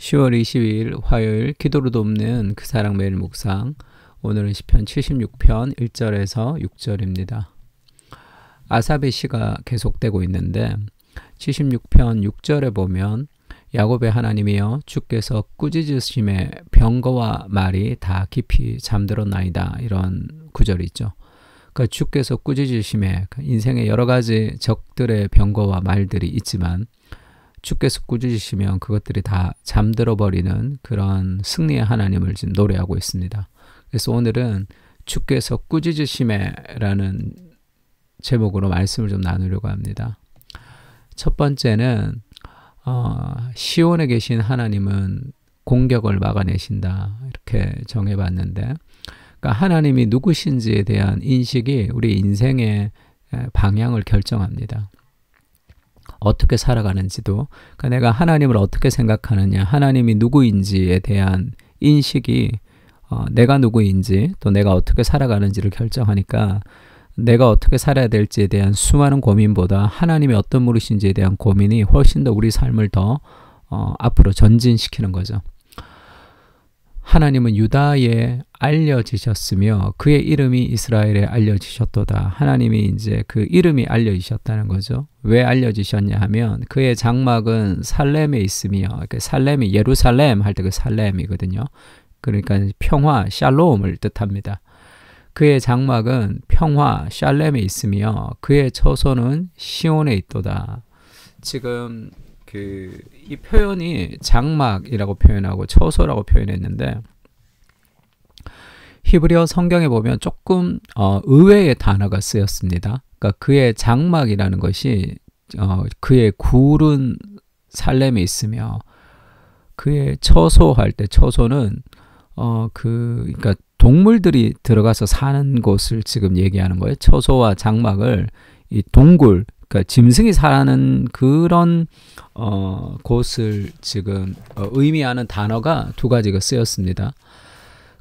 10월 22일 화요일 기도로 돕는 그 사랑 매일 묵상. 오늘은 시편 76편 1절에서 6절입니다. 아삽의 시가 계속되고 있는데 76편 6절에 보면 야곱의 하나님이여 주께서 꾸짖으심에 병거와 말이 다 깊이 잠들었나이다, 이런 구절이 있죠. 그러니까 주께서 꾸짖으심에 인생의 여러 가지 적들의 병거와 말들이 있지만 주께서 꾸짖으시면 그것들이 다 잠들어 버리는 그런 승리의 하나님을 지금 노래하고 있습니다. 그래서 오늘은 주께서 꾸짖으심에 라는 제목으로 말씀을 좀 나누려고 합니다. 첫 번째는 시온에 계신 하나님은 공격을 막아내신다, 이렇게 정해봤는데, 그러니까 하나님이 누구신지에 대한 인식이 우리 인생의 방향을 결정합니다. 어떻게 살아가는지도, 그러니까 내가 하나님을 어떻게 생각하느냐, 하나님이 누구인지에 대한 인식이 내가 누구인지 또 내가 어떻게 살아가는지를 결정하니까 내가 어떻게 살아야 될지에 대한 수많은 고민보다 하나님이 어떤 분이신지에 대한 고민이 훨씬 더 우리 삶을 더 앞으로 전진시키는 거죠. 하나님은 유다에 알려지셨으며 그의 이름이 이스라엘에 알려지셨도다. 하나님이 이제 그 이름이 알려지셨다는 거죠. 왜 알려지셨냐 하면 그의 장막은 살렘에 있으며, 살렘이 예루살렘 할 때 그 살렘이거든요. 그러니까 평화, 샬롬을 뜻합니다. 그의 장막은 평화, 샬렘에 있으며 그의 처소는 시온에 있도다. 지금 이 표현이 장막이라고 표현하고 처소라고 표현했는데, 히브리어 성경에 보면 조금 의외의 단어가 쓰였습니다. 그러니까 그의 장막이라는 것이 그의 굴은 살렘에 있으며 그의 처소 할 때 처소는 그러니까 동물들이 들어가서 사는 곳을 지금 얘기하는 거예요. 처소와 장막을 이 동굴, 그러니까 짐승이 사는 그런 곳을 지금 의미하는 단어가 두 가지가 쓰였습니다.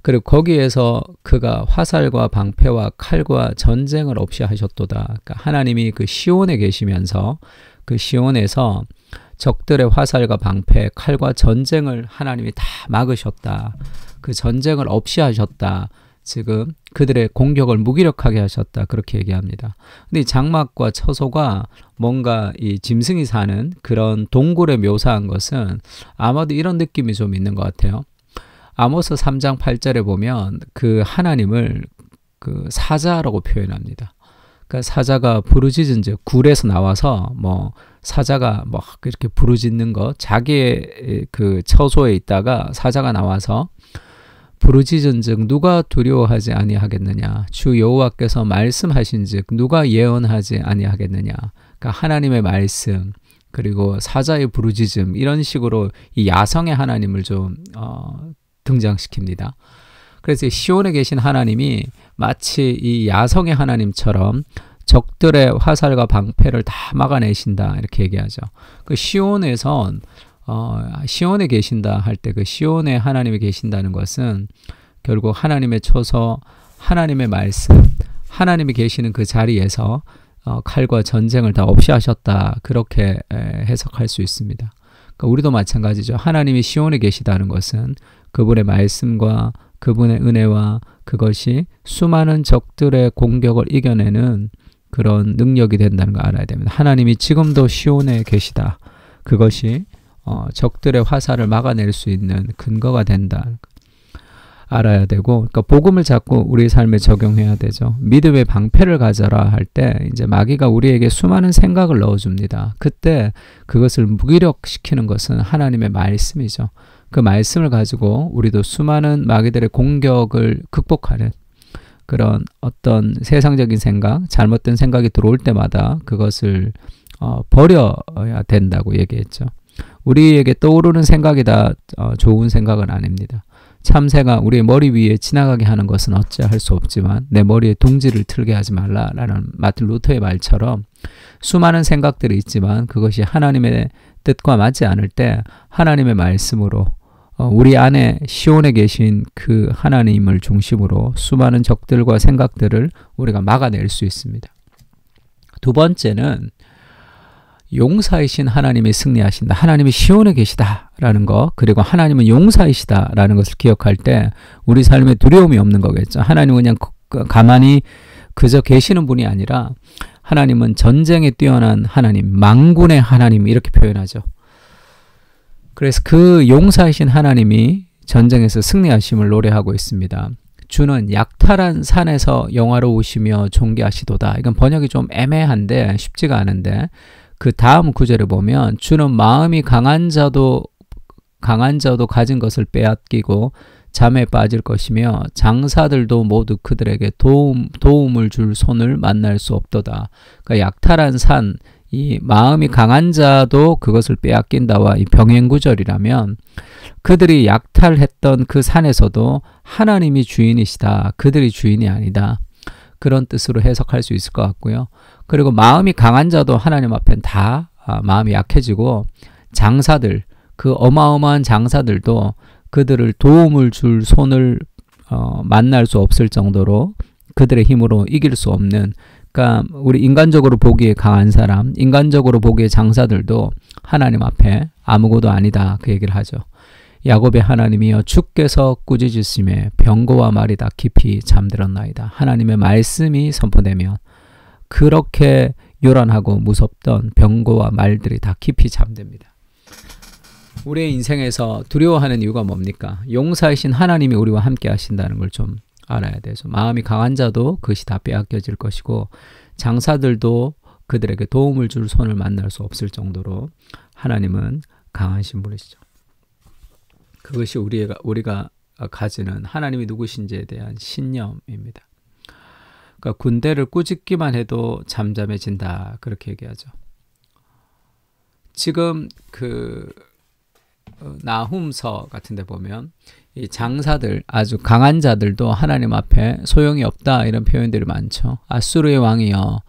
그리고 거기에서 그가 화살과 방패와 칼과 전쟁을 없이 하셨도다. 그러니까 하나님이 그 시온에 계시면서 그 시온에서 적들의 화살과 방패, 칼과 전쟁을 하나님이 다 막으셨다. 그 전쟁을 없이 하셨다. 지금 그들의 공격을 무기력하게 하셨다, 그렇게 얘기합니다. 근데 이 장막과 처소가 뭔가 이 짐승이 사는 그런 동굴에 묘사한 것은 아마도 이런 느낌이 좀 있는 것 같아요. 아모스 3장 8절에 보면 그 하나님을 그 사자라고 표현합니다. 그러니까 사자가 부르짖은 즉 굴에서 나와서 사자가 이렇게 부르짖는 것, 자기의 그 처소에 있다가 사자가 나와서 부르짖은즉 누가 두려워하지 아니하겠느냐, 주 여호와께서 말씀하신즉 누가 예언하지 아니하겠느냐. 그러니까 하나님의 말씀 그리고 사자의 부르짖음, 이런 식으로 이 야성의 하나님을 좀 등장시킵니다. 그래서 시온에 계신 하나님이 마치 이 야성의 하나님처럼 적들의 화살과 방패를 다 막아내신다, 이렇게 얘기하죠. 그 시온에선 시온에 계신다 할 때 그 시온에 하나님이 계신다는 것은 결국 하나님의 처소, 하나님의 말씀, 하나님이 계시는 그 자리에서 칼과 전쟁을 다 없이 하셨다, 그렇게 해석할 수 있습니다. 그러니까 우리도 마찬가지죠. 하나님이 시온에 계시다는 것은 그분의 말씀과 그분의 은혜와 그것이 수많은 적들의 공격을 이겨내는 그런 능력이 된다는 걸 알아야 됩니다. 하나님이 지금도 시온에 계시다. 그것이 적들의 화살을 막아낼 수 있는 근거가 된다, 알아야 되고, 그러니까 복음을 자꾸 우리 삶에 적용해야 되죠. 믿음의 방패를 가져라 할 때 이제 마귀가 우리에게 수많은 생각을 넣어줍니다. 그때 그것을 무기력시키는 것은 하나님의 말씀이죠. 그 말씀을 가지고 우리도 수많은 마귀들의 공격을 극복하는 그런 어떤 세상적인 생각, 잘못된 생각이 들어올 때마다 그것을 버려야 된다고 얘기했죠. 우리에게 떠오르는 생각이 다 좋은 생각은 아닙니다. 참새가 우리의 머리 위에 지나가게 하는 것은 어찌할 수 없지만 내 머리에 둥지를 틀게 하지 말라라는 마틴 루터의 말처럼 수많은 생각들이 있지만 그것이 하나님의 뜻과 맞지 않을 때 하나님의 말씀으로 우리 안에 시온에 계신 그 하나님을 중심으로 수많은 적들과 생각들을 우리가 막아낼 수 있습니다. 두 번째는 용사이신 하나님이 승리하신다. 하나님이 시온에 계시다라는 거, 그리고 하나님은 용사이시다라는 것을 기억할 때 우리 삶에 두려움이 없는 거겠죠. 하나님은 그냥 가만히 그저 계시는 분이 아니라 하나님은 전쟁에 뛰어난 하나님, 만군의 하나님 이렇게 표현하죠. 그래서 그 용사이신 하나님이 전쟁에서 승리하심을 노래하고 있습니다. 주는 약탈한 산에서 영화로우시며 존귀하시도다. 이건 번역이 좀 애매한데 쉽지가 않은데 그 다음 구절에 보면 주는 마음이 강한 자도 가진 것을 빼앗기고 잠에 빠질 것이며 장사들도 모두 그들에게 도움을 줄 손을 만날 수 없도다. 그러니까 약탈한 산, 이 마음이 강한 자도 그것을 빼앗긴다와 이 병행구절이라면 그들이 약탈했던 그 산에서도 하나님이 주인이시다. 그들이 주인이 아니다. 그런 뜻으로 해석할 수 있을 것 같고요. 그리고 마음이 강한 자도 하나님 앞엔 다 마음이 약해지고 장사들, 그 어마어마한 장사들도 그들을 도움을 줄 손을 만날 수 없을 정도로 그들의 힘으로 이길 수 없는, 그러니까 우리 인간적으로 보기에 강한 사람, 인간적으로 보기에 장사들도 하나님 앞에 아무것도 아니다. 그 얘기를 하죠. 야곱의 하나님이여 주께서 꾸짖으심에 병거와 말이 다 깊이 잠들었나이다. 하나님의 말씀이 선포되면 그렇게 요란하고 무섭던 병거와 말들이 다 깊이 잠듭니다. 우리의 인생에서 두려워하는 이유가 뭡니까? 용사이신 하나님이 우리와 함께 하신다는 걸 좀 알아야 되죠. 마음이 강한 자도 그것이 다 빼앗겨질 것이고 장사들도 그들에게 도움을 줄 손을 만날 수 없을 정도로 하나님은 강하신 분이시죠. 그것이 우리가 가지는 하나님이 누구신지에 대한 신념입니다. 그러니까 군대를 꾸짖기만 해도 잠잠해진다. 그렇게 얘기하죠. 지금 나훔서 같은 데 보면 이 장사들, 아주 강한 자들도 하나님 앞에 소용이 없다 이런 표현들이 많죠. 아수르의 왕이여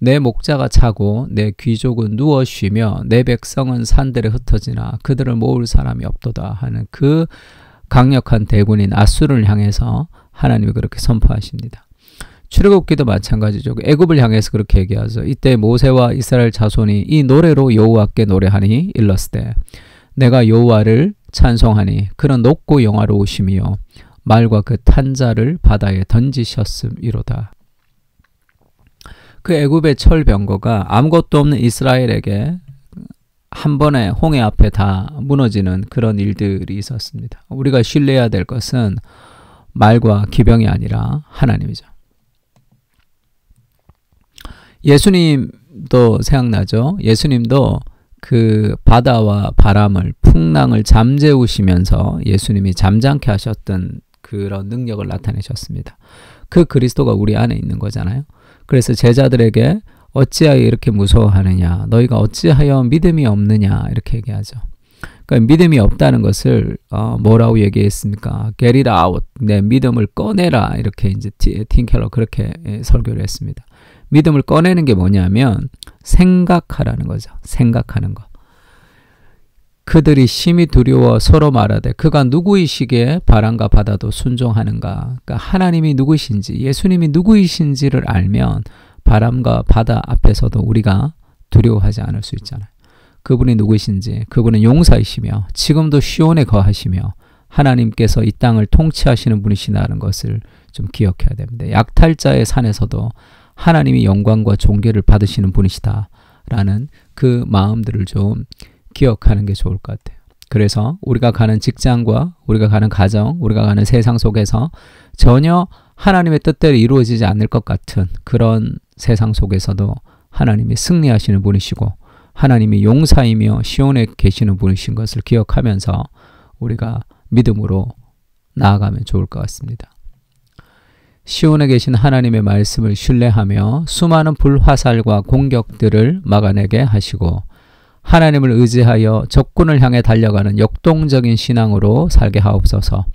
내 목자가 차고 내 귀족은 누워 쉬며 내 백성은 산들에 흩어지나 그들을 모을 사람이 없도다 하는 그 강력한 대군인 아수르를 향해서 하나님이 그렇게 선포하십니다. 출애굽기도 마찬가지죠. 애굽을 향해서 그렇게 얘기하죠. 이때 모세와 이스라엘 자손이 이 노래로 여호와께 노래하니 일렀으되 내가 여호와를 찬송하니 그는 높고 영화로우시며 말과 그 탄 자를 바다에 던지셨음이로다. 그 애굽의 철병거가 아무것도 없는 이스라엘에게 한 번에 홍해 앞에 다 무너지는 그런 일들이 있었습니다. 우리가 신뢰해야 될 것은 말과 기병이 아니라 하나님이죠. 예수님도 생각나죠? 예수님도 그 바다와 바람을, 풍랑을 잠재우시면서 예수님이 잠잠케 하셨던 그런 능력을 나타내셨습니다. 그 그리스도가 우리 안에 있는 거잖아요. 그래서 제자들에게 어찌하여 이렇게 무서워하느냐, 너희가 어찌하여 믿음이 없느냐 이렇게 얘기하죠. 그러니까 믿음이 없다는 것을 뭐라고 얘기했습니까? Get it out, 내 믿음을 꺼내라 이렇게 이제 팀 켈러 그렇게 설교를 했습니다. 믿음을 꺼내는 게 뭐냐면 생각하라는 거죠. 생각하는 거. 그들이 심히 두려워 서로 말하되 그가 누구이시기에 바람과 바다도 순종하는가. 그러니까 하나님이 누구신지, 예수님이 누구이신지를 알면 바람과 바다 앞에서도 우리가 두려워하지 않을 수 있잖아요. 그분이 누구이신지, 그분은 용사이시며 지금도 시온에 거하시며 하나님께서 이 땅을 통치하시는 분이시라는 것을 좀 기억해야 됩니다. 약탈자의 산에서도 하나님이 영광과 존귀를 받으시는 분이시다라는 그 마음들을 좀 기억하는 게 좋을 것 같아요. 그래서 우리가 가는 직장과 우리가 가는 가정, 우리가 가는 세상 속에서 전혀 하나님의 뜻대로 이루어지지 않을 것 같은 그런 세상 속에서도 하나님이 승리하시는 분이시고 하나님이 용사이며 시온에 계시는 분이신 것을 기억하면서 우리가 믿음으로 나아가면 좋을 것 같습니다. 시온에 계신 하나님의 말씀을 신뢰하며 수많은 불화살과 공격들을 막아내게 하시고 하나님을 의지하여 적군을 향해 달려가는 역동적인 신앙으로 살게 하옵소서.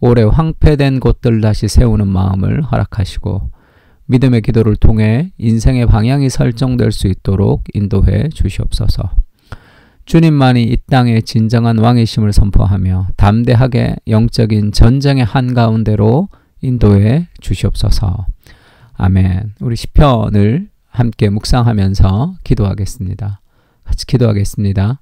오래 황폐된 곳들 다시 세우는 마음을 허락하시고 믿음의 기도를 통해 인생의 방향이 설정될 수 있도록 인도해 주시옵소서. 주님만이 이 땅의 진정한 왕이심을 선포하며 담대하게 영적인 전쟁의 한가운데로 인도해 주시옵소서. 아멘. 우리 시편을 함께 묵상하면서 기도하겠습니다. 같이 기도하겠습니다.